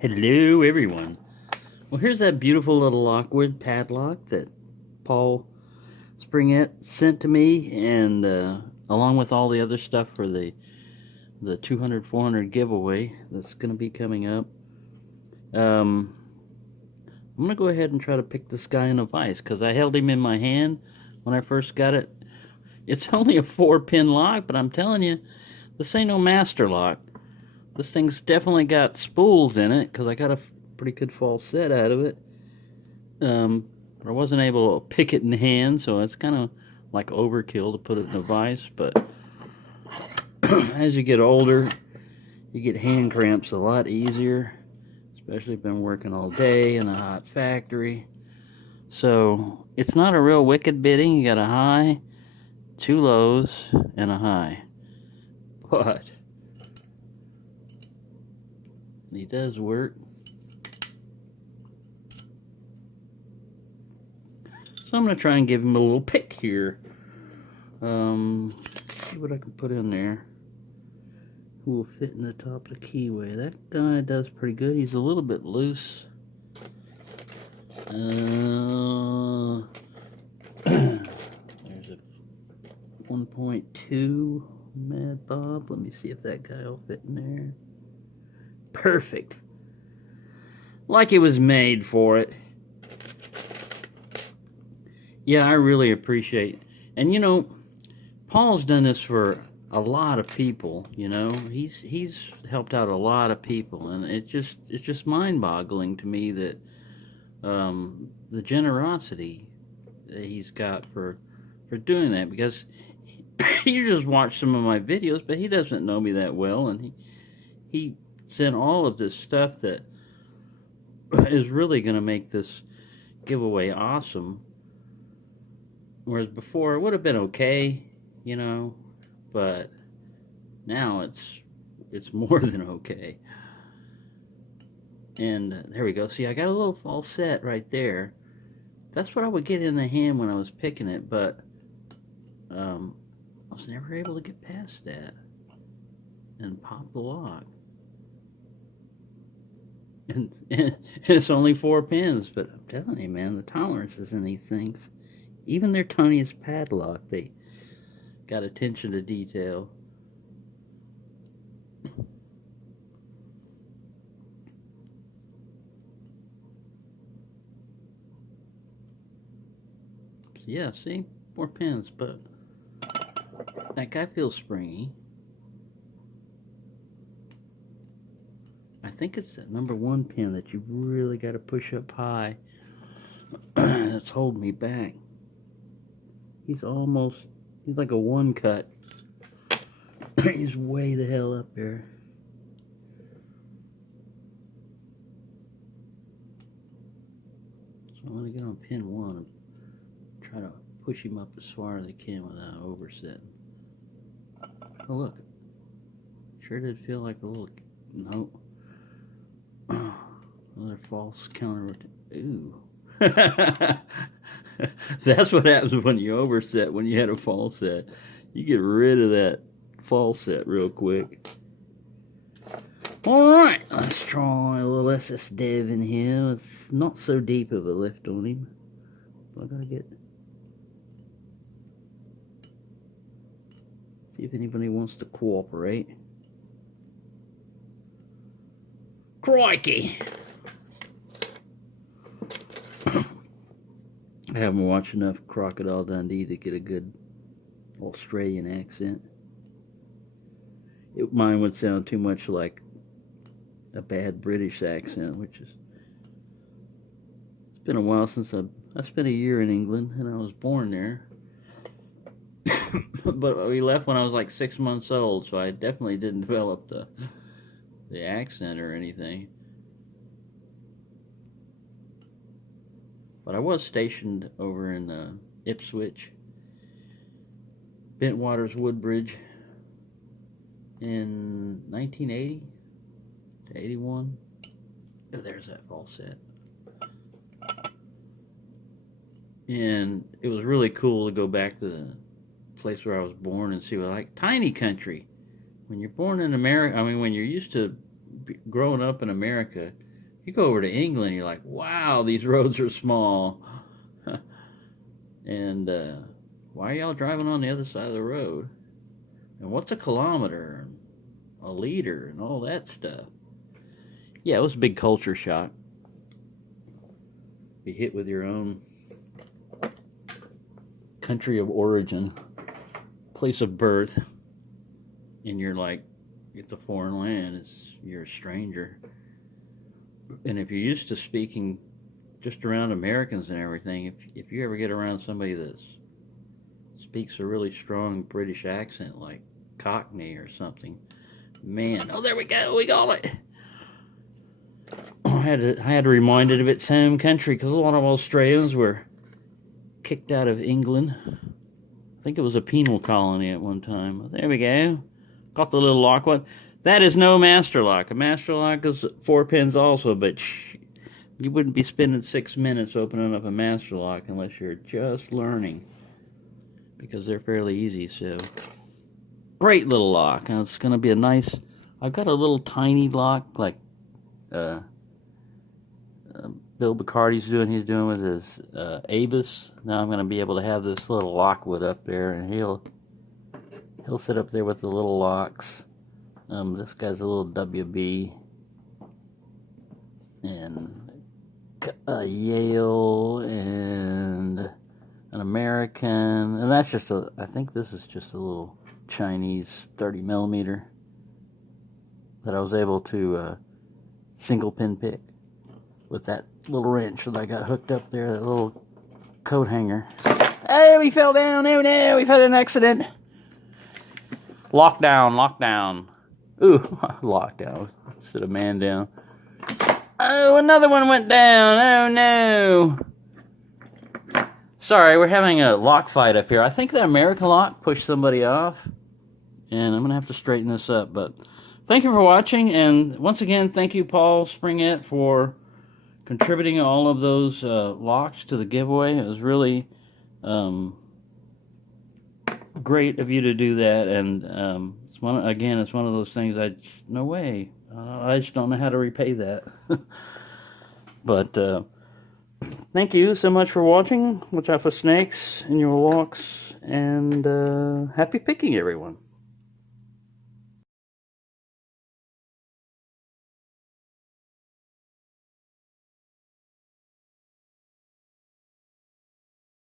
Hello, everyone. Well, here's that beautiful little Lockwood Padlock that Paul Springett sent to me, and along with all the other stuff for the 200-400 giveaway that's going to be coming up. I'm going to go ahead and try to pick this guy in a vise, because I held him in my hand when I first got it. It's only a 4-pin lock, but I'm telling you, this ain't no master lock. This thing's definitely got spools in it, because I got a pretty good false set out of it. I wasn't able to pick it in hand, so it's kind of like overkill to put it in a vise, but as you get older, you get hand cramps a lot easier, especially if you've been working all day in a hot factory. So it's not a real wicked bidding. You got a high, 2 lows, and a high. But he does work. So I'm going to try and give him a little pick here. Let's see what I can put in there. Who will fit in the top of the keyway. That guy does pretty good. He's a little bit loose. There's a 1.2 Mad Bob. Let me see if that guy will fit in there. Perfect. Like it was made for it. Yeah, I really appreciate it. And you know, Paul's done this for a lot of people, you know. He's helped out a lot of people, and it's just mind-boggling to me that the generosity that he's got for doing that, because he just watched some of my videos, but he doesn't know me that well, and he sent all of this stuff that is really going to make this giveaway awesome. Whereas before it would have been okay, you know, but now it's more than okay. And there we go. See, I got a little false set right there. That's what I would get in the hand when I was picking it, but I was never able to get past that and pop the lock. And it's only 4 pins, but I'm telling you, man, the tolerances in these things, even their tiniest padlock, they got attention to detail. So yeah, see? 4 pins, but that guy feels springy. I think it's that number 1 pin that you really got to push up high. That's holding me back. He's like a 1 cut. He's way the hell up there. So I'm going to get on pin 1 and try to push him up as far as I can without oversetting. Oh look, sure did feel like a little, no. Another false counter. Ooh. That's what happens when you overset, when you had a false set. You get rid of that false set real quick. Alright, let's try a little SS Dev in here. It's not so deep of a lift on him. I gotta see if anybody wants to cooperate. Crikey! I haven't watched enough Crocodile Dundee to get a good Australian accent. Mine would sound too much like a bad British accent, which is... It's been a while since I spent a year in England, and I was born there. But we left when I was like 6 months old, so I definitely didn't develop the accent or anything. But I was stationed over in Ipswich, Bentwaters Woodbridge, in 1980 to 81. Oh, there's that false set. And it was really cool to go back to the place where I was born and see what, like, tiny country. When you're born in America, I mean, when you're used to growing up in America, You go over to England, you're like, wow, these roads are small. And why are y'all driving on the other side of the road? And what's a kilometer? And a liter and all that stuff. Yeah, it was a big culture shock. Be hit with your own country of origin, place of birth, and you're like, it's a foreign land, you're a stranger. And if you're used to speaking just around Americans and everything, if you ever get around somebody that speaks a really strong British accent like Cockney or something, man, oh, there we go, we got it. I had to remind it of its home country, because a lot of Australians were kicked out of England. I think it was a penal colony at one time. There we go. Got the little Lockwood. That is no master lock. A master lock is 4 pins also, but you wouldn't be spending 6 minutes opening up a master lock unless you're just learning, because they're fairly easy. So great little lock. And it's going to be a nice, I've got a little tiny lock like Bill Bacardi's doing. He's doing with his Abus. Now I'm going to be able to have this little Lockwood up there, and he'll sit up there with the little locks. This guy's a little WB, and a Yale, and an American, and that's just I think this is just a little Chinese 30 millimeter that I was able to single pin pick with that little wrench that I got hooked up there, that little coat hanger. Hey, we fell down. Oh no, we've had an accident. Lockdown. Ooh, lockdown instead of man down. Oh, another one went down. Oh no. Sorry, we're having a lock fight up here. I think the American lock pushed somebody off, and I'm going to have to straighten this up. But thank you for watching, and once again, thank you, Paul Springett, for contributing all of those locks to the giveaway. It was really great of you to do that, and it's one of those things no way. I just don't know how to repay that. But thank you so much for watching. Watch out for snakes in your walks, and happy picking, everyone.